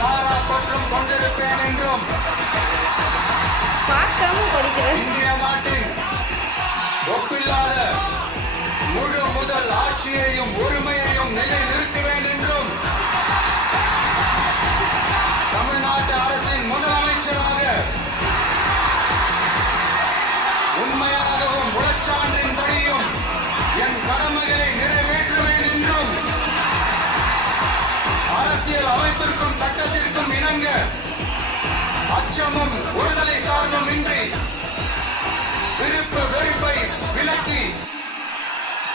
நாராப்பற்றும் கொண்டிருப்பேன் என்றும் இந்திய நாட்டின் ஒப்பில்லாத முழு முதல் ஆட்சியையும் உரிமையையும் நிலைநிறுத்துவேன் என்றும் தமிழ்நாட்டு அரசின் முதலமைச்சராக உண்மையாகவும் உளச்சான்றின்படியும் என் கடமைகளை நிறைவேற்றுவேன் என்றும் அரசியல் அமைப்பிற்கும் சட்டத்திற்கும் இணங்க அச்சமும் ஒருதலை சார்பும் இன்றி விருப்பு வெறுப்பை விலக்கி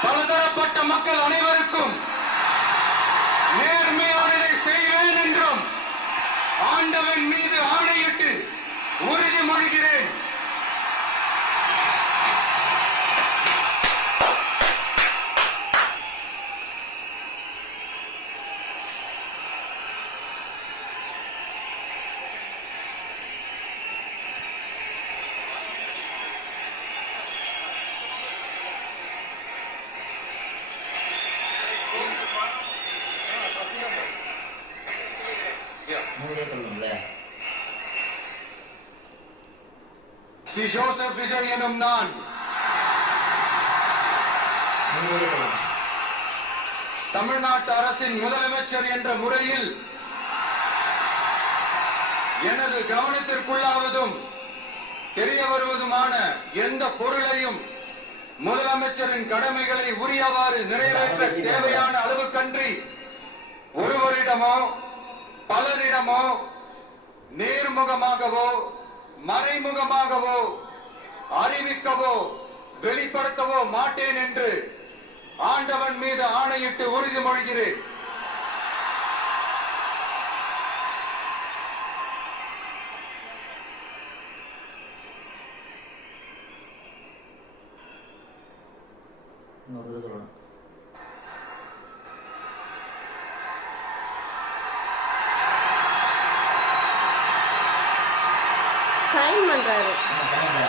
பலதரப்பட்ட மக்கள் அனைவருக்கும் நேர்மையானதை செய்வேன் என்றும் ஆண்டவன் மீது ஆணையிட்டு உறுதிமொழிகிறேன். சி ஜோசப் விஜய் எனும் நான் தமிழ்நாட்டு அரசின் முதலமைச்சர் என்ற முறையில் எனது கவனத்திற்குள்ளாவதும் தெரிய வருவதுமான எந்த பொருளையும் முதலமைச்சரின் கடமைகளை உரியவாறு நிறைவேற்ற தேவையான அளவுக்கன்றி ஒருவரிடமோ பலரிடமோ நேர்முகமாகவோ மறைமுகமாகவோ அறிவிக்கவோ வெளிப்படுத்தவோ மாட்டேன் என்று ஆண்டவன் மீது ஆணையிட்டு உறுதிமொழிகிறேன். சைன் பண்றாரு.